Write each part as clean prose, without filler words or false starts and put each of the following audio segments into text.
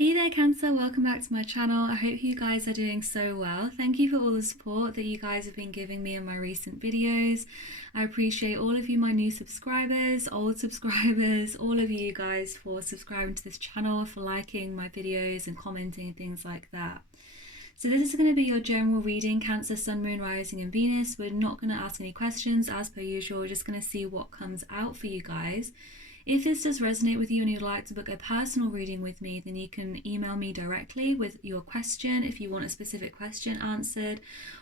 Hey there Cancer, welcome back to my channel. I hope you guys are doing so well. Thank you for all the support that you guys have been giving me in my recent videos. I appreciate all of you, my new subscribers, old subscribers, all of you guys for subscribing to this channel, for liking my videos and commenting and things like that. So this is going to be your general reading, Cancer, Sun, Moon, Rising and Venus. We're not going to ask any questions as per usual. We're just going to see what comes out for you guys. If this does resonate with you and you'd like to book a personal reading with me, then you can email me directly with your question if you want a specific question answered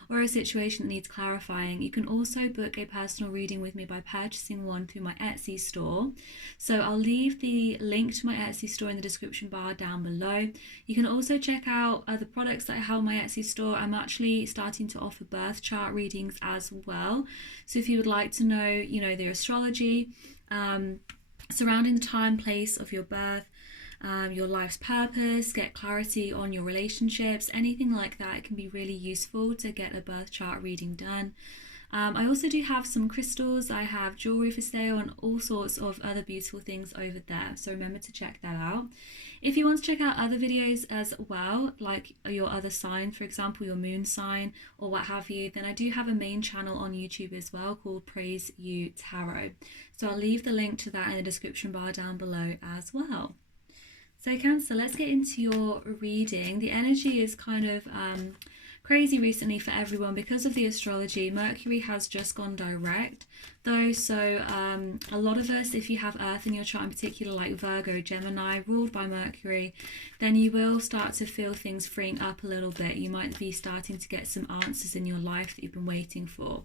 or a situation that needs clarifying. You can also book a personal reading with me by purchasing one through my Etsy store. So I'll leave the link to my Etsy store in the description bar down below. You can also check out other products that I have on my Etsy store. I'm actually starting to offer birth chart readings as well. So if you would like to know, the astrology, surrounding the time, place of your birth, your life's purpose, get clarity on your relationships, anything like that, it can be really useful to get a birth chart reading done. I also do have some crystals, I have jewellery for sale and all sorts of other beautiful things over there, so remember to check that out. If you want to check out other videos as well, like your other sign, for example your moon sign or what have you, then I do have a main channel on YouTube as well called Praise You Tarot. So I'll leave the link to that in the description bar down below as well. So Cancer, let's get into your reading. The energy is kind of crazy recently for everyone because of the astrology. Mercury has just gone direct though, so a lot of us, if you have Earth in your chart in particular, like Virgo, Gemini, ruled by Mercury, then you will start to feel things freeing up a little bit. You might be starting to get some answers in your life that you've been waiting for.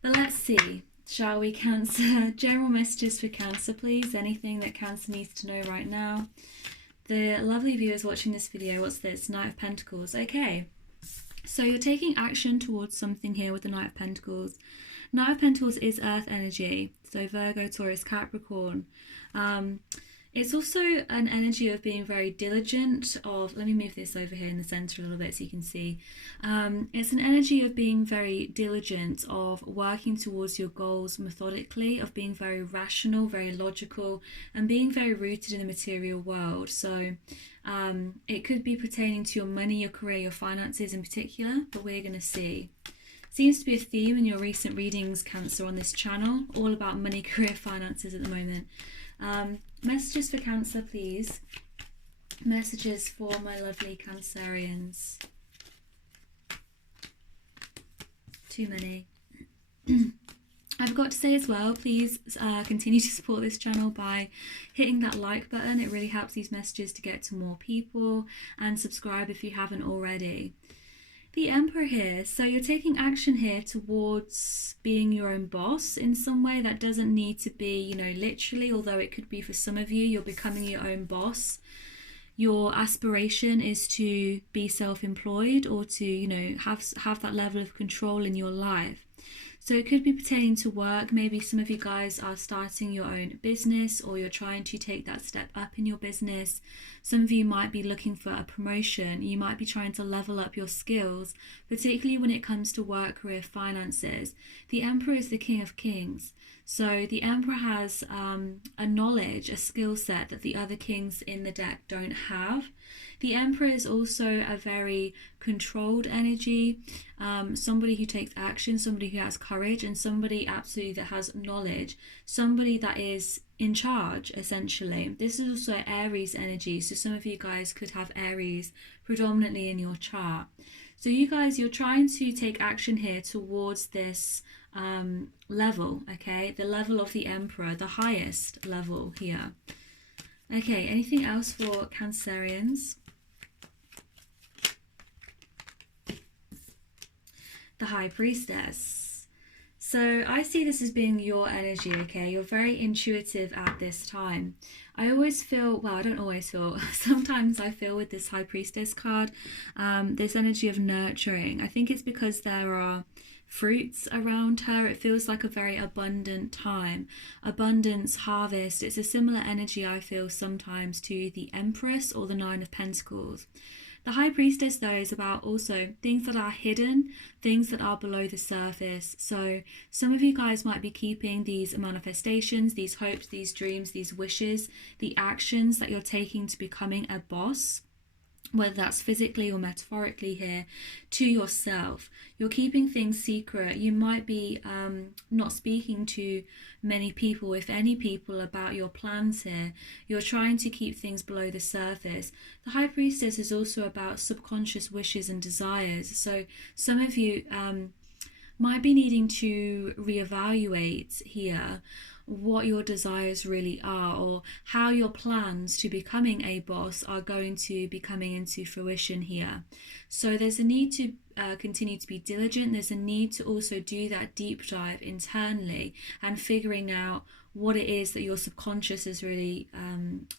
But let's see, shall we, Cancer? General messages for Cancer, please. Anything that Cancer needs to know right now. The lovely viewers watching this video, what's this? Knight of Pentacles. Okay. So you're taking action towards something here with the Knight of Pentacles. Knight of Pentacles is earth energy, so Virgo, Taurus, Capricorn. It's also an energy of being very diligent, let me move this over here in the center a little bit so you can see. It's an energy of being very diligent, of working towards your goals methodically, of being very rational, very logical, and being very rooted in the material world. So it could be pertaining to your money, your career, your finances in particular, but we're going to see. Seems to be a theme in your recent readings, Cancer, on this channel, all about money, career, finances at the moment. Messages for Cancer, please. Messages for my lovely Cancerians. Too many. I've got to say as well, please continue to support this channel by hitting that like button. It really helps these messages to get to more people, and subscribe if you haven't already. The Emperor here, so you're taking action here towards being your own boss in some way. That doesn't need to be, literally, although it could be for some of you. You're becoming your own boss. Your aspiration is to be self-employed or to, have that level of control in your life. So it could be pertaining to work. Maybe some of you guys are starting your own business, or you're trying to take that step up in your business. Some of you might be looking for a promotion. You might be trying to level up your skills, particularly when it comes to work, career, finances. The Emperor is the King of Kings. So the Emperor has a knowledge, a skill set that the other kings in the deck don't have. The Emperor is also a very controlled energy, somebody who takes action, somebody who has courage, and somebody absolutely that has knowledge, somebody that is in charge, essentially. This is also Aries energy, so some of you guys could have Aries predominantly in your chart. So you guys, you're trying to take action here towards this level, okay? The level of the Emperor, the highest level here. Okay, anything else for Cancerians? The High Priestess. So I see this as being your energy, okay? You're very intuitive at this time. I always feel, well, I don't always feel, sometimes I feel with this High Priestess card, this energy of nurturing. I think it's because there are fruits around her. It feels like a very abundant time, abundance, harvest. It's a similar energy I feel sometimes to the Empress or the Nine of Pentacles. The High Priestess, though, is about also things that are hidden, things that are below the surface. So some of you guys might be keeping these manifestations, these hopes, these dreams, these wishes, the actions that you're taking to becoming a boss, whether that's physically or metaphorically here, to yourself. You're keeping things secret. You might be not speaking to many people, if any people, about your plans here. You're trying to keep things below the surface. The High Priestess is also about subconscious wishes and desires. So some of you might be needing to reevaluate here what your desires really are, or how your plans to becoming a boss are going to be coming into fruition here. So there's a need to continue to be diligent. There's a need to also do that deep dive internally and figuring out what it is that your subconscious is really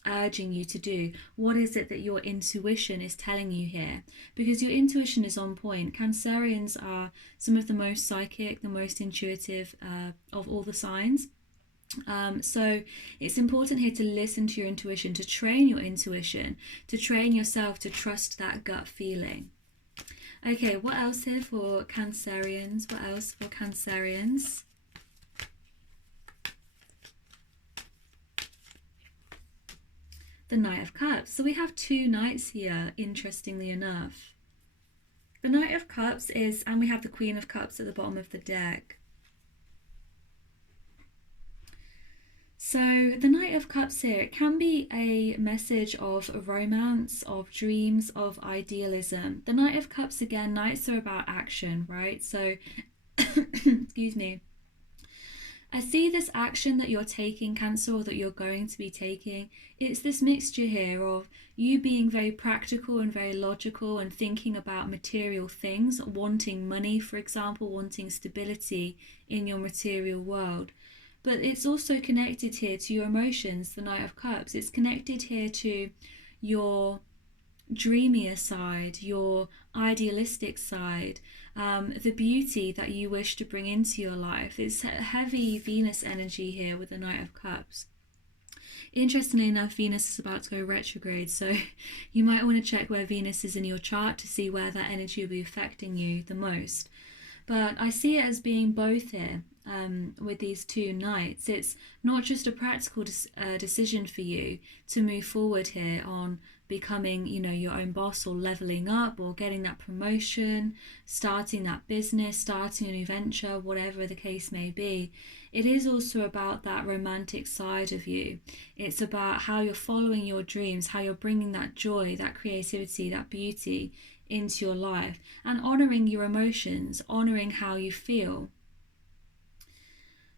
urging you to do. What is it that your intuition is telling you here? Because your intuition is on point. Cancerians are some of the most psychic, the most intuitive of all the signs. So it's important here to listen to your intuition, to train your intuition, to train yourself to trust that gut feeling. Okay, what else here for Cancerians? What else for Cancerians? The Knight of Cups. So we have two knights here, interestingly enough. The Knight of Cups is, and we have the Queen of Cups at the bottom of the deck. So the Knight of Cups here, it can be a message of romance, of dreams, of idealism. The Knight of Cups, again, knights are about action, right? So, excuse me. I see this action that you're taking, Cancer, or that you're going to be taking. It's this mixture here of you being very practical and very logical and thinking about material things, wanting money, for example, wanting stability in your material world. But it's also connected here to your emotions, the Knight of Cups. It's connected here to your dreamier side, your idealistic side, the beauty that you wish to bring into your life. It's heavy Venus energy here with the Knight of Cups. Interestingly enough, Venus is about to go retrograde, so you might want to check where Venus is in your chart to see where that energy will be affecting you the most. But I see it as being both here. With these two knights, it's not just a practical decision for you to move forward here on becoming, you know, your own boss, or leveling up, or getting that promotion, starting that business, starting a new venture, whatever the case may be. It is also about that romantic side of you. It's about how you're following your dreams, how you're bringing that joy, that creativity, that beauty into your life, and honoring your emotions, honoring how you feel.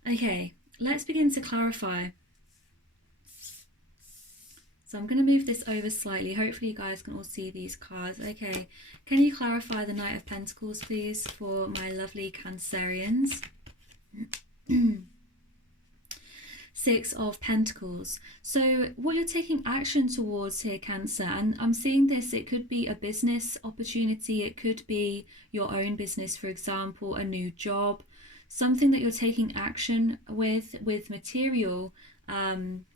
Okay, let's begin to clarify. So I'm going to move this over slightly. Hopefully you guys can all see these cards. Okay, can you clarify the Knight of Pentacles, please, for my lovely Cancerians? Six of Pentacles. So what you're taking action towards here, Cancer, and I'm seeing this, it could be a business opportunity, it could be your own business, for example, a new job, something that you're taking action with material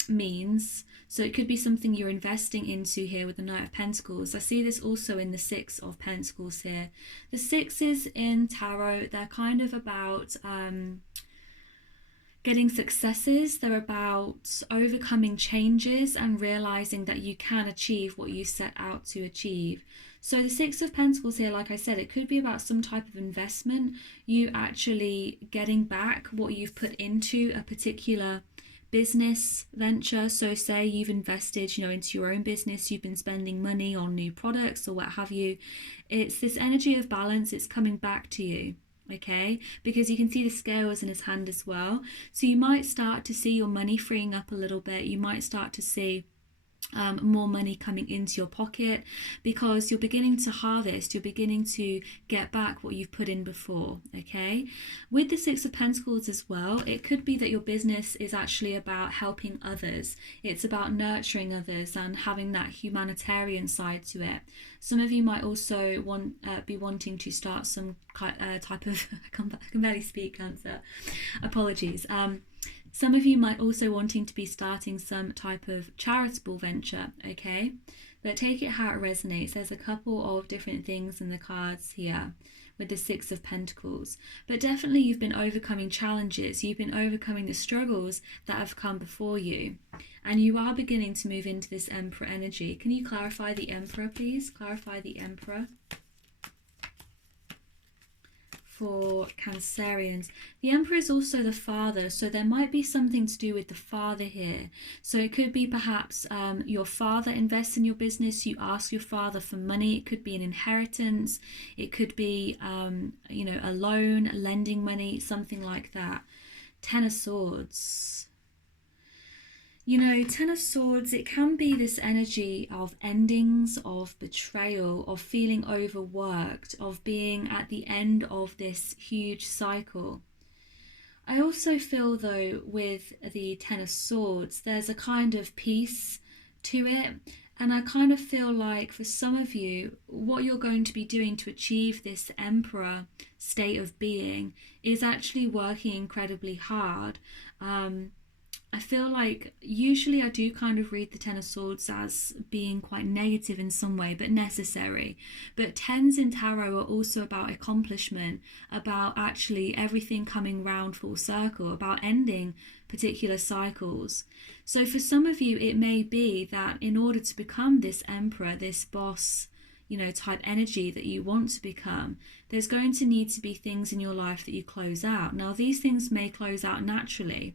means. So it could be something you're investing into here with the Knight of Pentacles. I see this also in the Six of Pentacles here. The sixes in tarot, they're kind of about getting successes. They're about overcoming changes and realizing that you can achieve what you set out to achieve. So the Six of Pentacles here, like I said, it could be about some type of investment, you actually getting back what you've put into a particular business venture. So say you've invested, you know, into your own business, you've been spending money on new products or what have you. It's this energy of balance, it's coming back to you. Okay, because you can see the scales in his hand as well. So you might start to see your money freeing up a little bit. You might start to see more money coming into your pocket, because you're beginning to harvest, you're beginning to get back what you've put in before. Okay, with the Six of Pentacles as well, it could be that your business is actually about helping others. It's about nurturing others and having that humanitarian side to it. Some of you might also be wanting to start some type of I can barely speak, Cancer, apologies, Some of you might also wanting to be starting some type of charitable venture, okay? But take it how it resonates. There's a couple of different things in the cards here with the Six of Pentacles. But definitely you've been overcoming challenges. You've been overcoming the struggles that have come before you. And you are beginning to move into this Emperor energy. Can you clarify the Emperor, please? Clarify the Emperor for Cancerians. The Emperor is also the father, so there might be something to do with the father here. So it could be perhaps your father invests in your business, you ask your father for money. It could be an inheritance, it could be you know, a loan, lending money, something like that. Ten of Swords. You know, Ten of Swords, it can be this energy of endings, of betrayal, of feeling overworked, of being at the end of this huge cycle. I also feel, though, with the Ten of Swords, there's a kind of peace to it. And I kind of feel like for some of you, what you're going to be doing to achieve this Emperor state of being is actually working incredibly hard. I feel like usually I do kind of read the Ten of Swords as being quite negative in some way, but necessary. But tens in tarot are also about accomplishment, about actually everything coming round full circle, about ending particular cycles. So for some of you, it may be that in order to become this Emperor, this boss, you know, type energy that you want to become, there's going to need to be things in your life that you close out. Now, these things may close out naturally,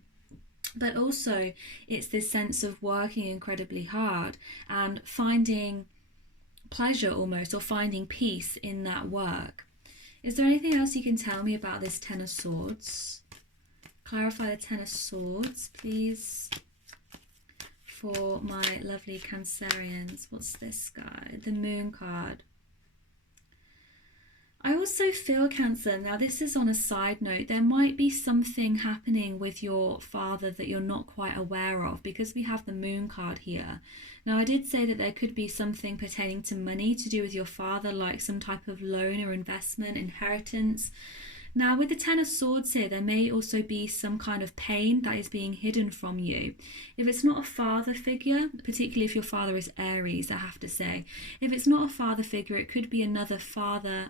but also it's this sense of working incredibly hard and finding pleasure almost, or finding peace in that work. Is there anything else you can tell me about this Ten of Swords? Clarify the Ten of Swords, please, for my lovely Cancerians. What's this guy? The Moon card. I also feel, Cancer, now this is on a side note, there might be something happening with your father that you're not quite aware of, because we have the Moon card here. Now, I did say that there could be something pertaining to money to do with your father, like some type of loan or investment, inheritance. Now, with the Ten of Swords here, there may also be some kind of pain that is being hidden from you. If it's not a father figure, particularly if your father is Aries, I have to say, if it's not a father figure, it could be another father,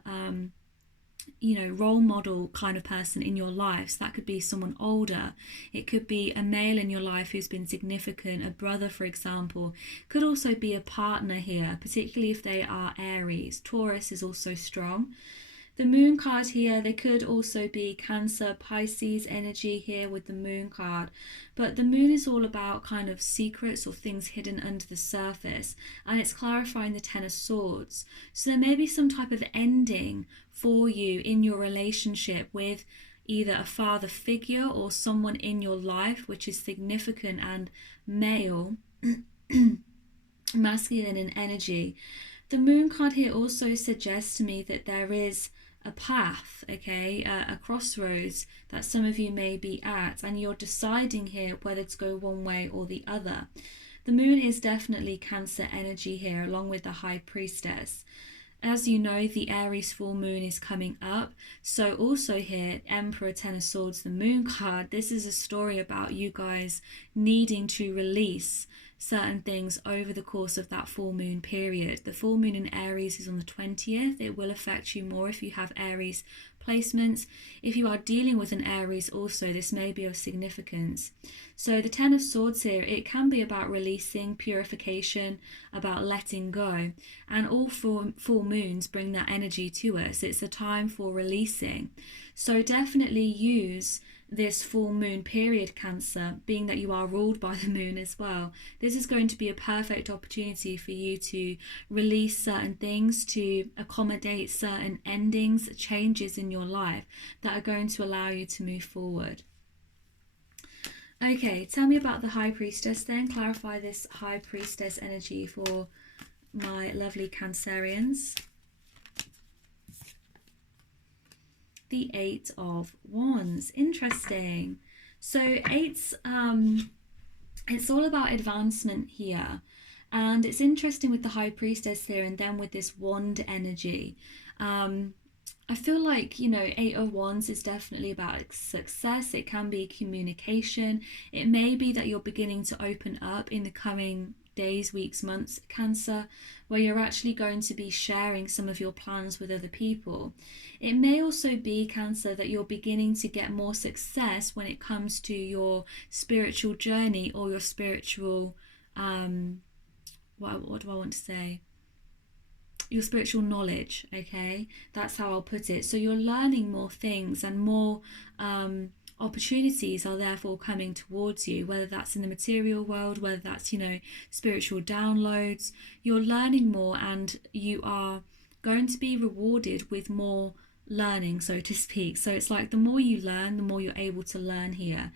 you know, role model kind of person in your life. So that could be someone older. It could be a male in your life who's been significant, a brother, for example. Could also be a partner here, particularly if they are Aries. Taurus is also strong. The Moon card here, there could also be Cancer, Pisces energy here with the Moon card. But the Moon is all about kind of secrets or things hidden under the surface. And it's clarifying the Ten of Swords. So there may be some type of ending for you in your relationship with either a father figure or someone in your life which is significant and male, masculine in energy. The Moon card here also suggests to me that there is a path, okay, a crossroads that some of you may be at, and you're deciding here whether to go one way or the other. The Moon is definitely Cancer energy here, along with the High Priestess. As you know, the Aries full moon is coming up. So also here, Emperor, Ten of Swords, the Moon card. This is a story about you guys needing to release certain things over the course of that full moon period. The full moon in Aries is on the 20th. It will affect you more if you have Aries placements. If you are dealing with an Aries also, this may be of significance. So the Ten of Swords here, it can be about releasing, purification, about letting go. And all full moons bring that energy to us. It's a time for releasing. So definitely use this full moon period, Cancer, being that you are ruled by the moon as well. This is going to be a perfect opportunity for you to release certain things, to accommodate certain endings, changes in your life that are going to allow you to move forward. Okay, tell me about the High Priestess then. Clarify this High Priestess energy for my lovely Cancerians. The Eight of Wands. Interesting. So eights, it's all about advancement here, and it's interesting with the High Priestess here, and then with this wand energy. I feel like, you know, Eight of Wands is definitely about success. It can be communication. It may be that you're beginning to open up in the coming days, weeks, months, Cancer, where you're actually going to be sharing some of your plans with other people. It may also be, Cancer, that you're beginning to get more success when it comes to your spiritual journey or your spiritual, what do I want to say? Your spiritual knowledge, okay? That's how I'll put it. So you're learning more things, and more opportunities are therefore coming towards you, whether that's in the material world, whether that's, you know, spiritual downloads. You're learning more, and you are going to be rewarded with more learning, so to speak. So it's like the more you learn, the more you're able to learn here,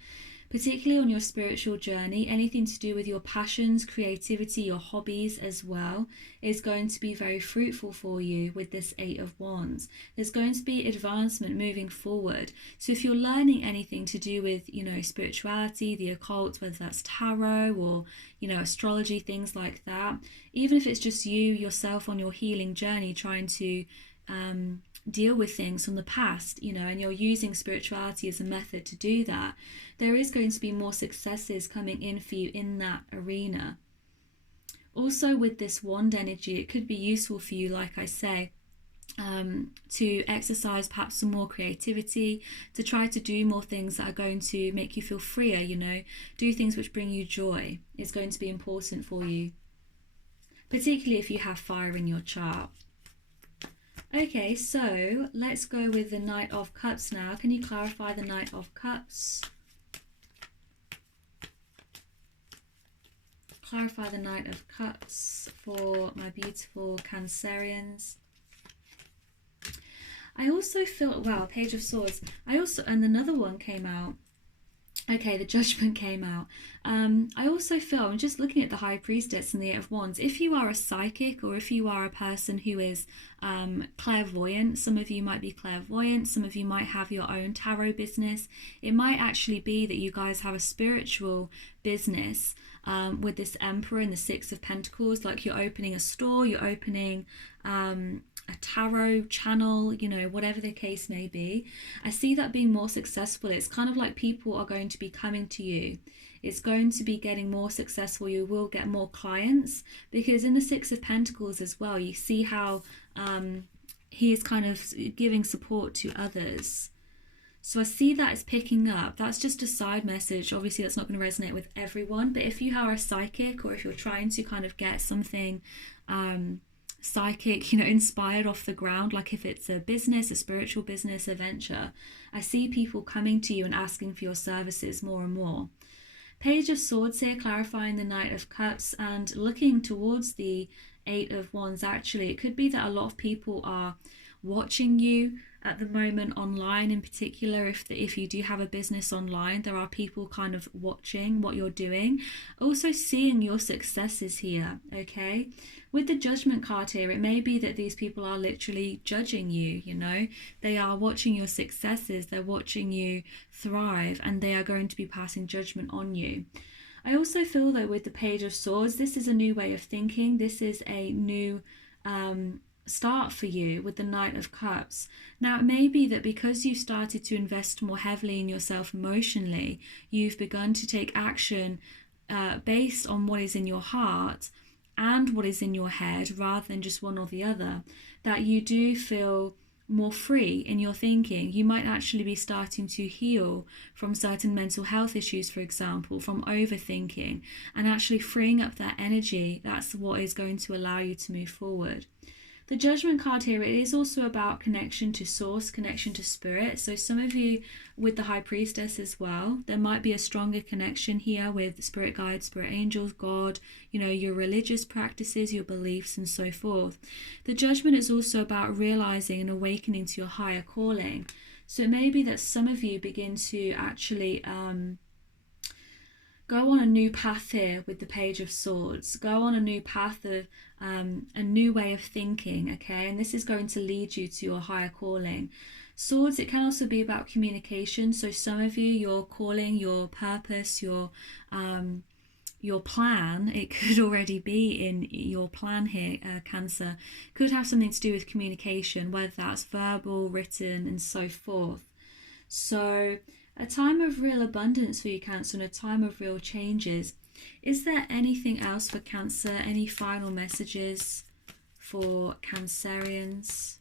particularly on your spiritual journey. Anything to do with your passions, creativity, your hobbies as well, is going to be very fruitful for you with this Eight of Wands. There's going to be advancement moving forward. So if you're learning anything to do with, you know, spirituality, the occult, whether that's tarot or, you know, astrology, things like that, even if it's just you yourself on your healing journey trying to deal with things from the past, you know, and you're using spirituality as a method to do that, there is going to be more successes coming in for you in that arena. Also, with this wand energy, it could be useful for you, like I say, to exercise perhaps some more creativity, to try to do more things that are going to make you feel freer, you know, do things which bring you joy. It's going to be important for you, particularly if you have fire in your chart. Okay, so let's go with the Knight of Cups now. Can you clarify the Knight of Cups? Clarify the Knight of Cups for my beautiful Cancerians. I also feel, wow, Page of Swords. And another one came out. Okay, the Judgment came out. I also feel, I'm just looking at the High Priestess and the Eight of Wands. If you are a psychic, or if you are a person who is clairvoyant, some of you might be clairvoyant, some of you might have your own tarot business. It might actually be that you guys have a spiritual business with this Emperor and the Six of Pentacles, like you're opening a store, you're opening a tarot channel, you know, whatever the case may be. I see that being more successful. It's kind of like people are going to be coming to you. It's going to be getting more successful. You will get more clients, because in the Six of Pentacles as well, you see how he is kind of giving support to others. So I see that it's picking up. That's just a side message. Obviously, that's not going to resonate with everyone. But if you are a psychic, or if you're trying to kind of get something psychic, you know, inspired off the ground, like if it's a business, a spiritual business, a venture, I see people coming to you and asking for your services more and more. Page of Swords here, clarifying the Knight of Cups, and looking towards the Eight of Wands. Actually, it could be that a lot of people are watching you at the moment online. In particular, if you do have a business online, there are people kind of watching what you're doing, also seeing your successes here. Okay, with the Judgment card here, it may be that these people are literally judging you, you know, they are watching your successes, they're watching you thrive, and they are going to be passing judgment on you. I also feel though with the Page of Swords, this is a new way of thinking. This is a new start for you with the Knight of Cups. Now, it may be that because you've started to invest more heavily in yourself emotionally, you've begun to take action based on what is in your heart and what is in your head, rather than just one or the other, that you do feel more free in your thinking. You might actually be starting to heal from certain mental health issues, for example, from overthinking, and actually freeing up that energy. That's what is going to allow you to move forward. The Judgment card here, it is also about connection to source, connection to spirit. So some of you with the High Priestess as well, there might be a stronger connection here with spirit guides, spirit angels, God, you know, your religious practices, your beliefs, and so forth. The Judgment is also about realizing and awakening to your higher calling. So it may be that some of you begin to actually go on a new path here with the Page of Swords. Go on a new path of a new way of thinking, okay? And this is going to lead you to your higher calling. Swords, it can also be about communication. So some of you, your calling, your purpose, your your plan. It could already be in your plan here, Cancer. Could have something to do with communication, whether that's verbal, written, and so forth. So a time of real abundance for you, Cancer, and a time of real changes. Is there anything else for Cancer? Any final messages for Cancerians?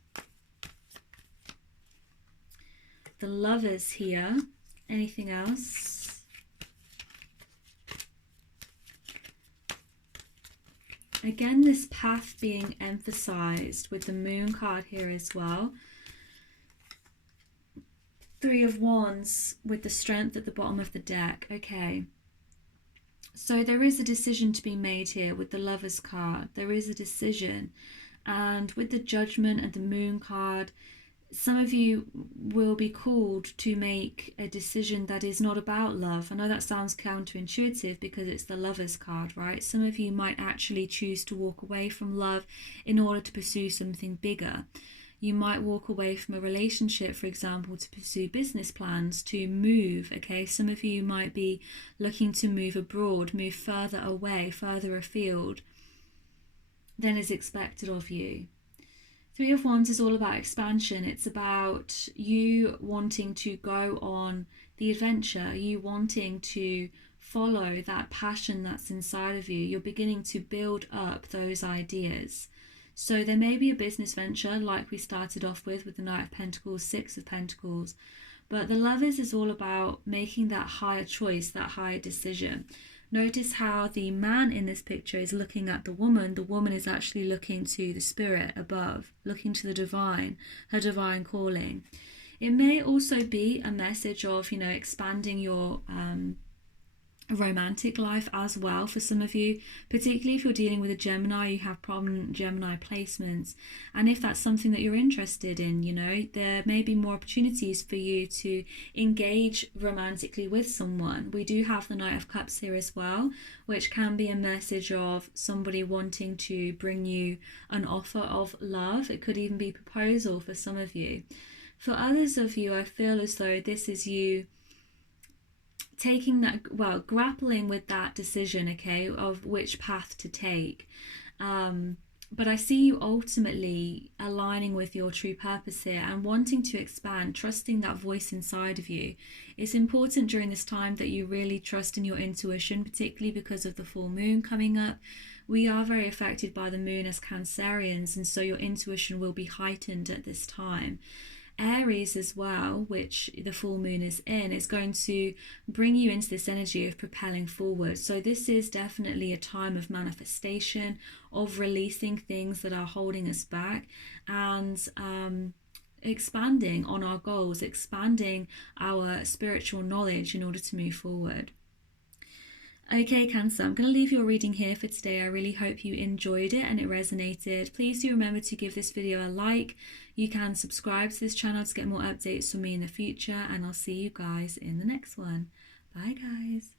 The Lovers here. Anything else? Again, this path being emphasized with the Moon card here as well. Three of Wands with the Strength at the bottom of the deck. Okay. So there is a decision to be made here with the Lovers card. There is a decision. And with the Judgment and the Moon card, some of you will be called to make a decision that is not about love. I know that sounds counterintuitive because it's the Lovers card, right? Some of you might actually choose to walk away from love in order to pursue something bigger. You might walk away from a relationship, for example, to pursue business plans, to move, okay? Some of you might be looking to move abroad, move further away, further afield than is expected of you. Three of Wands is all about expansion. It's about you wanting to go on the adventure, you wanting to follow that passion that's inside of you. You're beginning to build up those ideas. So there may be a business venture like we started off with the Knight of Pentacles, Six of Pentacles. But the Lovers is all about making that higher choice, that higher decision. Notice how the man in this picture is looking at the woman. The woman is actually looking to the spirit above, looking to the divine, her divine calling. It may also be a message of, you know, expanding your romantic life as well for some of you, particularly if you're dealing with a Gemini, you have prominent Gemini placements, and if that's something that you're interested in, you know, there may be more opportunities for you to engage romantically with someone. We do have the Knight of Cups here as well, which can be a message of somebody wanting to bring you an offer of love. It could even be proposal for some of you. For others of you, I feel as though this is you taking that, well, grappling with that decision, okay, of which path to take. But I see you ultimately aligning with your true purpose here and wanting to expand, trusting that voice inside of you. It's important during this time that you really trust in your intuition, particularly because of the full moon coming up. We are very affected by the moon as Cancerians, and so your intuition will be heightened at this time. Aries as well, which the full moon is in, is going to bring you into this energy of propelling forward. So this is definitely a time of manifestation, of releasing things that are holding us back, and expanding on our goals, expanding our spiritual knowledge in order to move forward. Okay, Cancer, I'm going to leave your reading here for today. I really hope you enjoyed it and it resonated. Please do remember to give this video a like. You can subscribe to this channel to get more updates from me in the future, and I'll see you guys in the next one. Bye, guys.